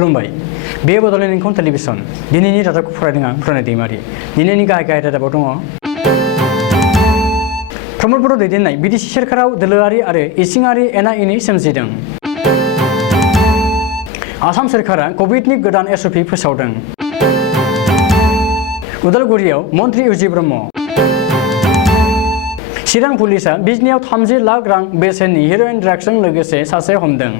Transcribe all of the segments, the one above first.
खुलुमबाय बे बड'लेण्ड इंखं टेलिभिजन दिनैनि रादाबखौ फरायदों आं फरायनाय दैमारि दिनैनि गाहाय रादाबाव दङ प्रमद बर' दैदेननाय बिटिसि सोरखाराव दोलोआरि आरो इसिङारि एना एनि सोमजिदों आसाम सोरखारा कभिडनि गोदान एसअपि फोसावदों उदालगुरियाव मन्त्रि उजि ब्रह्म चिरां पुलिसा बिजनियाव 30 लाख रां बेसेननि हेर'इन ड्राग्सजों लोगोसे सासे हमदों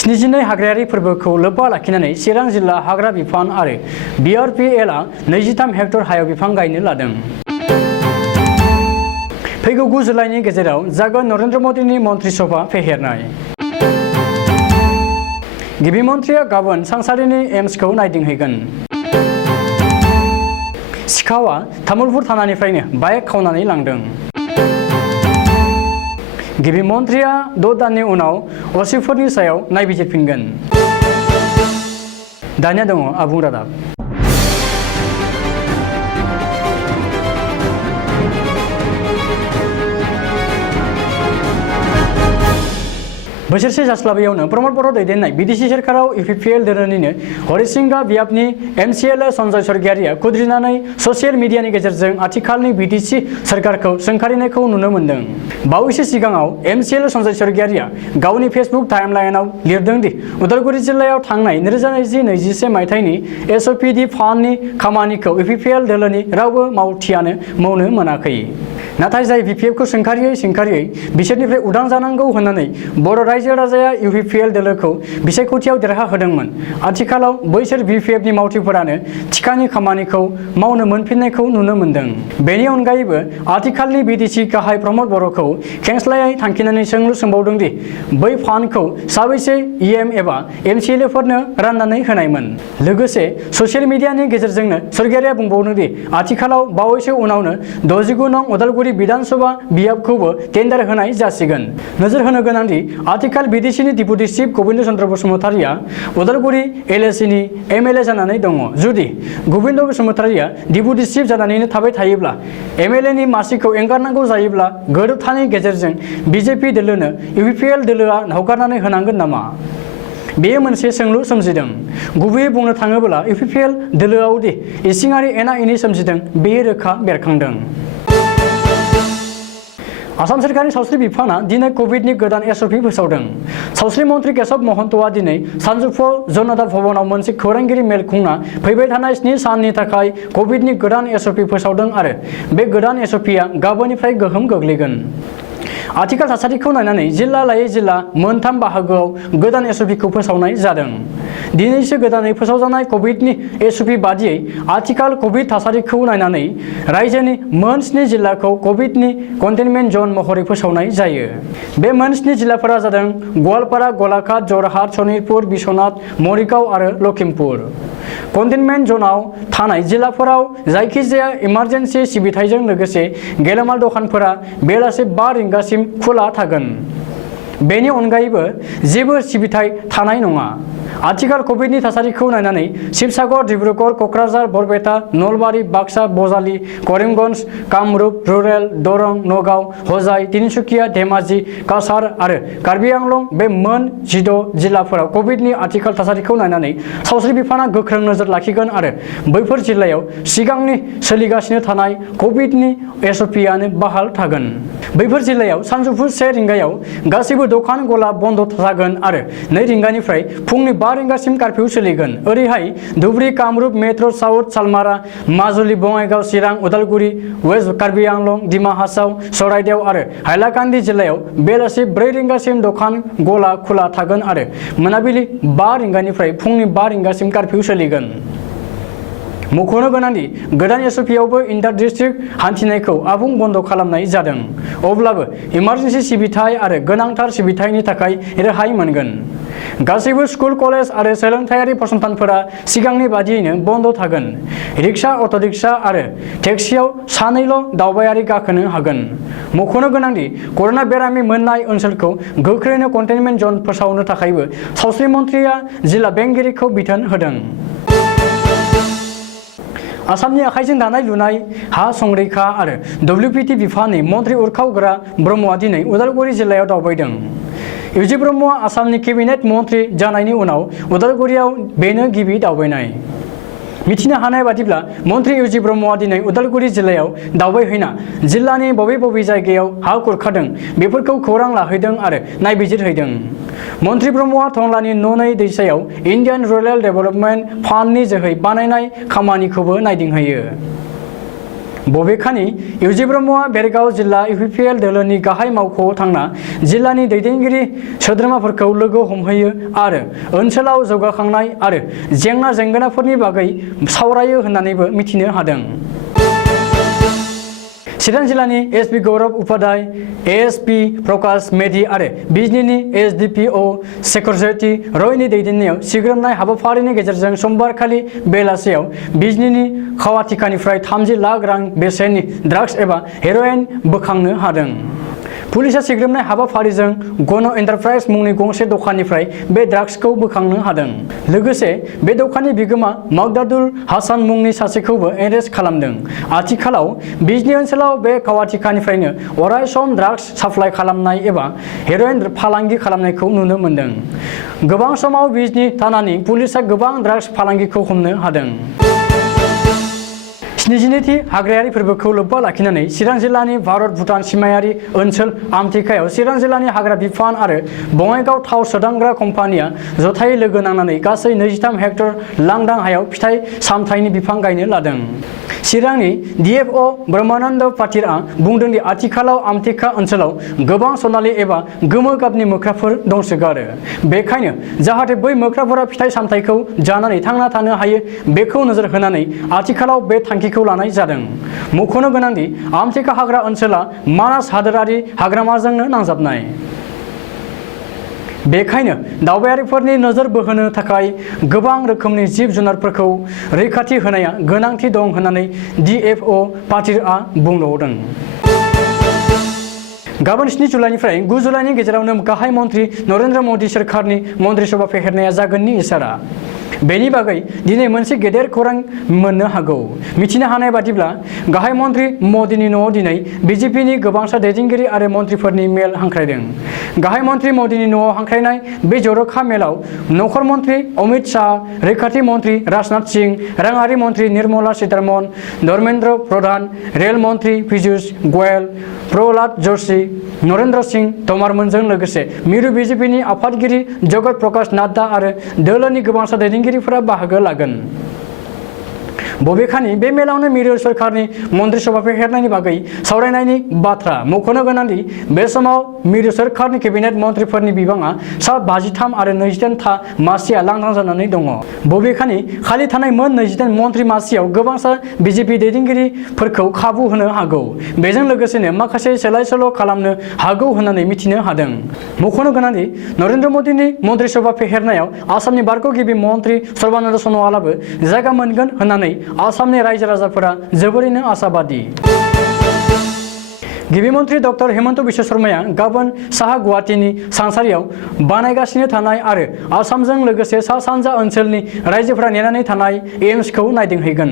72 हाग्रायारि फोरबोखौ लोब्बा लाखिनानै चिरां जिल्ला हाग्रा बिफान आरो BRPL आ 23 हेक्टर हायाव बिफां गायनो लादों फैगौ 9 जुलाइनि गेजेराव जागोन नरेन्द्र मदिनि मन्त्रि सभा फेहेरनाय गिबि मन्त्रिया गाबोन सांसारिनि एम्सखौ नायदिंहैगोन सिखावा तामुलपुर थानानिफ्रायनो बाइक खावनानै लांदों गिबि मन्त्रिया 6 दाननि उनाव असिफोरनि सायाव नायबिजिरफिनगोन दानिया दङ आबुं रादाब बोसोरसे जास्लाबैयावनो प्रमद बर' दैदेननाय बिटिसि सोरखाराव UPPL दोलोनिनो हरिसिंगा बियाबनि MCLA सन्जय स्वर्गियारिया खुद्रिनानै ससियेल मिडियानि गेजेरजों आथिखालनि बिटिसि सोरखारखौ सोंखारिनायखौ नुनो मोन्दों बावैसो सिगाङाव MCLA सन्जय स्वर्गियारिया गावनि फेसबुक टाइमलाइनआव लिरदों दि उदालगुरि जिल्लायाव थांनाय 2020-21 मायथाइनि SOPD फान्डनि खामानिखौ UPPL दोलोनि रावबो मावथियानो मावनो मोनाखै नाथाय जाय BPF खौ सोंखारियै बिसोरनिफ्राय उदां जानांगौ होननानै बर' रायजो राजाया UPPL दोलोखौ बिसायख'थियाव देरहाहोदोंमोन आथिखालाव बैसोर BPF नि मावथिफोरानो थिखानि खामानिखौ मावनो मोनफिननायखौ नुनो मोन्दों बेनि अनगायैबो आथिखालनि बिटिसि गाहाय प्रमद बर'खौ खेंस्लायै थांखिनानै सोंलु सोंबावदों दि बै फान्डखौ साबैसे EM एबा MCLA फोरनो राननानै होनायमोन लोगोसे ससियेल मिडियानि गेजेरजोंनो स्वर्गियारिया बुंबावदों दि आथिखालाव बावैसो उनावनो 69 नं उदालगुरि विधानसभा बियाबखौबो टेन्डार होनाय जासिगोन नोजोर होनो गोनांदि आथिखाल बिटिसिनि डिपुटि चिफ गोविन्द चन्द्र बसुमतारिया उदालगुरि LACनि MLA जानानै दङ जुदि गोविन्द बसुमतारिया डिपुटि चिफ जानानैनो थाबाय थायोब्ला MLA नि मासिखौ एंगारनांगौ जायोब्ला गोरोबथानि गेजेरजों BJP दोलोनो UPPL दोलोआ हगारनानै होनांगोन नामा बेयो मोनसे सोंलु सोमजिदों गुबैयै बुंनो थाङोब्ला UPPL दोलोआव दि इसिङारि एना एनि सोमजिदों बेयो रोखा बेरखांदों आसाम सोरखारनि सावस्रि बिफाना दिनै कभिडनि गोदान SOP फोसावदों सावस्रि मन्त्रि केशव महन्तआ दिनै सानजौफुआव जनता भवनाव मोनसे खौरांगिरि मेल खुंना फैबाय थानाय 7 साननि थाखाय कभिडनि गोदान SOP फोसावदों आरो बे गोदान SOPआ गाबोननिफ्राय गोहोम गोग्लैगोन आथिखाल थासारिखौ नायनानै जिल्ला लायै जिल्ला मोनथाम बाहागोआव गोदान SOPखौ फोसावनाय जादों दिनैसो गोदानै फोसावजानाय कभिडनि SOP बादियै आथिखाल कभिड थासारिखौ नायनानै रायजोनि मोन 7 जिल्लाखौ कभिडनि कन्टेनमेन्ट जन महरै फोसावनाय जायो बे मोन 7 जिल्लाफोरा जादों गवालपारा गलाघाट जरहाट सनितपुर बिश्वनाथ मरिगाव आरो लखिमपुर कन्टेनमेन्ट जनाव थानाय जिल्लाफोराव जायखिजाया इमारजेन्सि सिबिथायजों लोगोसे गेलामाल दखानफोरा बेलासि 5 रिंगासिम खुला थागोन बेनि अनगायैबो जेबो सिबिथाय थानाय नङा आथिखाल कभिडनि थासारिखौ नायनानै शिबसागर डिब्रुगड़ क'क्राझार बरपेटा नलबारि बाक्सा बजालि करिमगन्ज कामरुप रुरेल दरं नगाव हजाय तिनसुकिया धेमाजि काछार आरो कार्बि आंलं बे मोन 16 जिल्लाफोराव कभिडनि आथिखाल थासारिखौ नायनानै सावस्रि बिफाना गोख्रों नोजोर लाखिगोन आरो बैफोर जिल्लायाव सिगांनि सोलिगासिनो थानाय कभिडनि SOPआनो बहाल थागोन बैफोर जिल्लायाव सानजौफु 1 रिंगायाव गासैबो दखान गला बन्द जागोन आरो 2 रिंगानिफ्राय फुंनि 5 रिंगासिम कर्फ्यू सोलिगोन ओरैहाय Dhubri Kamrup metro south Salmara Majuli Bongaigaon Chirang Udalguri west Karbi Anglong Dima Hasao Charaideo आरो हाइलाकान्दि जिल्लायाव बेलासि 4 रिंगासिम दखान गला खुला थागोन आरो मोनाबिलि 5 रिंगानिफ्राय फुंनि 5 रिंगासिम कर्फ्यू सोलिगोन मख'नो गोनांदि गोदान SOPआवबो इन्टार डिस्ट्रिक्ट हान्थिनायखौ आबुं बन्द खालामनाय जादों अब्लाबो इमारजेन्सि सिबिथाय आरो गोनांथार सिबिथायनि थाखाय रेहाय मोनगोन गासैबो स्कुल कलेज आरो सोलोंथायारि फसंथानफोरा सिगांनि बादियैनो बन्द थागोन रिक्सा अट'रिक्सा आरो टेक्सियाव सानैल' दावबायारि गाखोनो हागोन मख'नो गोनांदि कर'ना बेरामि मोननाय ओनसोलखौ गोख्रैनो कन्टेनमेन्ट जन फोसावनो थाखायबो सावस्रि मन्थ्रिया जिल्ला बेंगिरिखौ बिथोन होदों आसामनि आखाइजों दानाय लुनाय हा संरैखा आरो WPT बिफाननि मन्त्रि उरखावग्रा ब्रह्मआ दिनै उदालगुरि जिल्लायाव दावबायदों इउजि ब्रह्मआ आसामनि केबिनेट मन्त्रि जानायनि उनाव उदालगुरियाव बेनो गिबि दावबायनाय। मिथिनो हानाय बादिब्ला मन्त्रि इउजि ब्रह्मआ दिनै उदालगुरि जिल्लायाव दावबायहैना जिल्लानि बबे जायगायाव हा खुरखादों बेफोरखौ खौरां लाहैदों आरो नायबिजिरहैदों। मन्त्रि ब्रह्मआ टंलानि ननै दैसायाव इन्डियान रुरेल डेभेलपमेन्ट फान्डनि जोहै बानायनाय खामानिखौबो नायदिंहैयो। बबेखानि इउजि ब्रह्मआ बेरगाव जिल्ला इउपिपिएल दोलोनि गाहाय मावख'आव थांना जिल्लानि दैदेनगिरि सोद्रोमाफोरखौ लोगो हमहैयो आरो ओनसोलाव जौगाखांनाय आरो जेंना जेंगोनाफोरनि बागै सावरायो होननानैबो मिथिनो हादों। चिरां जिल्लानि एसपि गौरब उपाध्याय, एएसपि प्रकाश मेधि आरो बिजनीनि एसडिपिअ सेक्रेटारि रयनि दैदेननायाव सिग्रोमनाय हाबाफारिनि गेजेरजों समबारखालि बेलासियाव बिजनीनि खावाथिखानिफ्राय 30 लाख रां बेसेननि ड्राग्स एबा हेर'इन बोखांनो हादों। पुलिसा सिग्रोमनाय हाबाफारिजों गन एन्टारप्राइज मुंनि गंसे दखाननिफ्राय बे ड्राग्सखौ बोखांनो हादों। लोगोसे बे दखाननि बिगोमा मकदादुल हासान मुंनि सासेखौबो एरेस्ट खालामदों। आथिखालाव बिजनी ओनसोलाव बे खावाथिखानिफ्रायनो अराय सम ड्राग्स साप्लाइ खालामनाय एबा हेर'इन फालांगि खालामनायखौ नुनो मोन्दों। गोबां समाव बिजनी थानानि पुलिसा गोबां ड्राग्स फालांगिखौ हमनो हादों। 72थि हाग्रायारि फोरबोखौ लोब्बा लाखिनानै चिरां जिल्लानि भारत भुटान सिमायारि ओनसोल आमथिखायाव चिरां जिल्लानि हाग्रा बिफान आरो बङाइगाव थाव सोदांग्रा कम्पानिया जथायै लोगो नांनानै गासै 23 हेक्टर लांदां हायाव फिथाइ सामथाइनि बिफां गायनो लादों। चिरांनि डिएफअ ब्रह्मानन्द पाटिलआ बुंदों दि आथिखालाव आमथिखा ओनसोलाव गोबां सनालि एबा गोमो गाबनि मोख्राफोर दंसोगारो। बेखायनो जाहाथे बै मोख्राफोरा फिथाइ सामथाइखौ जानानै थांना थानो हायो बेखौ नोजोर होनानै आथिखालाव बे थांखिखौ लानाय जादों। मख'नो गोनांदि आमथिखा हाग्रा ओनसोला मानास हादोरारि हाग्रामाजोंनो नांजाबनाय। बेखायनो दावबायारिफोरनि नोजोर बोहोनो थाखाय गोबां रोखोमनि जिब जुनारफोरखौ रैखाथि होनाया गोनांथि दं होननानै डिएफअ पाटिलआ बुंबावदों। गाबोन 7 जुलाइनिफ्राय 9 जुलाइनि गेजेरावनो गाहाय मन्त्रि नरेन्द्र मदि सोरखारनि मन्त्रिसभा फेहेरनाया जागोननि इसारा। बेनि बागै दिनै मोनसे गेदेर खौरां मोननो हागौ। मिथिनो हानाय बादिब्ला गाहाय मन्त्रि मदिनि न'आव दिनै बिजेपिनि गोबांसा दैदेनगिरि आरो मन्त्रिफोरनि मेल हांख्रायदों। गाहाय मन्त्रि मदिनि न'आव हांख्रायनाय बे जर'खा मेलाव नखर मन्त्रि अमित शाह, रैखाथि मन्त्रि राजनाथ सिंह, राङारि मन्त्रि निर्मला सीतारमण, धर्मेन्द्र प्रधान, रेल मन्त्रि पीयूष गोयल, प्रहलाद जोशी, नरेन्द्र सिंह तोमारमोनजों लोगोसे मिरु बिजेपिनि आफादगिरि जगत प्रकाश नाड्डा आरो दोलोनि गोबांसा दैदेनगिरिफोरा बाहागो लागोन। बबेखानि बे मेलावनो मिरु सोरखारनि मन्त्रिसभा फेहेरनायनि बागै सावरायनायनि बाथ्रा मख'नो गोनांदि बे समाव मिरु सोरखारनि केबिनेट मन्त्रिफोरनि बिबाङा सा 53 आरो 28 था मासिया लांदां जानानै दङ। बबेखानि खालि थानाय मोन 28 मन्त्रि मासियाव गोबांसा बिजेपि दैदेनगिरिफोरखौ खाबु होनो हागौ। बेजों लोगोसेनो माखासे सोलाय सोल' खालामनो हागौ होननानै मिथिनो हादों। मख'नो गोनांदि नरेन्द्र मदिनि मन्त्रिसभा फेहेरनायाव आसामनि बारग' गिबि मन्त्रि सर्बानन्द सन'वालाबो जायगा मोनगोन होननानै आसामनि रायजो राजाफोरा जोबोरैनो आशाबादि। गिबि मन्त्रि डक्टर हेमन्त बिश्व शर्माया गाबोन साहा गुवाहाटीनि सानसारियाव बानायगासिनो थानाय आरो आसामजों लोगोसे सा सानजा ओनसोलनि रायजोफोरा नेनानै थानाय एम्सखौ नायदिंहैगोन।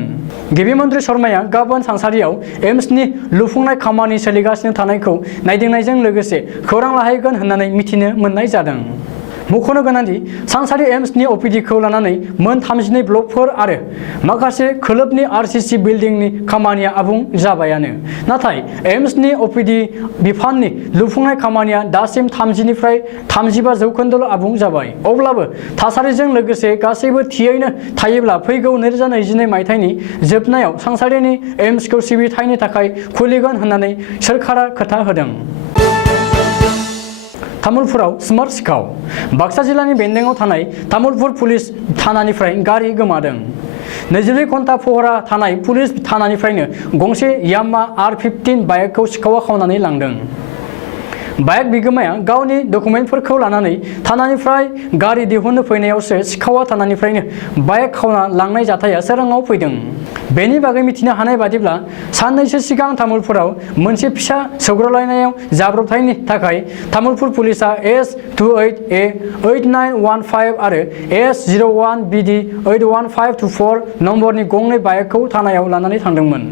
गिबि मन्त्रि शर्माया गाबोन सानसारियाव एम्सनि लुफुंनाय खामानि सोलिगासिनो थानायखौ नायदिंनायजों लोगोसे खौरां लाहैगोन होननानै मिथिनो मोननाय जादों। मख'नो गोनांदि सानसारि एम्सनि अपिडिखौ लानानै मोन 32 ब्लकफोर आरो माखासे खोलोबनि आरसीसी बिल्डिंनि खामानिया आबुं जाबायानो। नाथाय एम्सनि अपिडि बिफाननि लुफुंनाय खामानिया दासिम 30 निफ्राय 35% आबुं जाबाय। अब्लाबो थासारिजों लोगोसे गासैबो थियैनो थायोब्ला फैगौ 2021 मायथाइनि जोबनायाव सानसारिनि एम्सखौ सिबिथायनि थाखाय खुलिगोन होननानै सोरखारा खोथा होदों। तामुलपुराव स्मार्ट सिखाव। बाक्सा जिल्लानि बेन्दोंआव थानाय तामुलपुर पुलिस थानानिफ्राय गारि गोमादों। 24 घन्टा पहरा थानाय पुलिस थानानिफ्रायनो गंसे यामा R15 बाइकखौ सिखावा खावनानै लांदों। बाइक बिगोमाया गावनि डकुमेन्टफोरखौ लानानै थानानिफ्राय गारि दिहुननो फैनायावसो सिखावा थानानिफ्रायनो बाइक खावना लांनाय जाथाया सोराङाव फैदों। बेनि बागै मिथिनो हानाय बादिब्ला साननैसो सिगां तामुलपुराव मोनसे फिसा सौग्रावलायनायाव जाब्रबथायनि थाखाय तामुलपुर पुलिसा S28A8915 आरो S01BD 81524 नम्बरनि गंनै बाइकखौ थानायाव लानानै थांदोंमोन।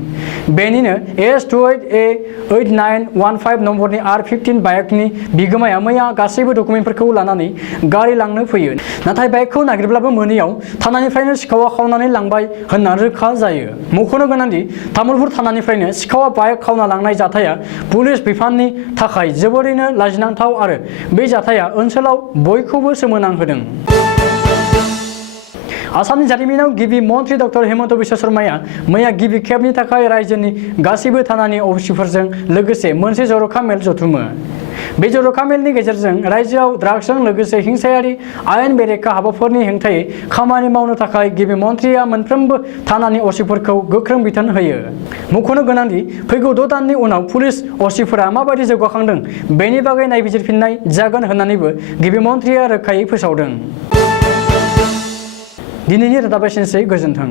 बेनिनो S28A8915 नम्बरनि R15 बाइकनि बिगोमाया मैया गासैबो डकुमेन्टफोरखौ लानानै गारि लांनो फैयो। नाथाय बाइकखौ नागिरब्लाबो मोनैयाव थानानिफ्रायनो सिखावा खावनानै लांबाय होनना रोखा जायो। मख'नो गोनांदि तामुलपुर थानानिफ्रायनो सिखावा बाइक खावना लांनाय जाथाया पुलिस बिफाननि थाखाय जोबोरैनो लाजिनांथाव आरो बे जाथाया ओनसोलाव बयखौबो सोमोनांहोदों। आसामनि जारिमिनाव गिबि मन्त्रि डक्टर हेमन्त बिश्व शर्माया मैया गिबि खेबनि थाखाय रायजोनि गासैबो थानानि अफिसफोरजों लोगोसे मोनसे जर'खा मेल जथुमो। बे जर'खा मेलनि गेजेरजों रायजोआव ड्राग्सजों लोगोसे हिंसायारि आयेन बेरेखा हाबाफोरनि हेंथायै खामानि मावनो थाखाय गिबि मन्थ्रिया मोनफ्रोमबो थानानि असिफोरखौ गोख्रों बिथोन होयो। मख'नो गोनांदि फैगौ 6 दाननि उनाव पुलिस असिफोरा माबायदि जौगाखांदों बेनि बागै नायबिजिरफिननाय जागोन होननानैबो गिबि मन्थ्रिया रोखायै फोसावदों। दिनैनि रादाबा एसेनोसै, गोजोन्थों।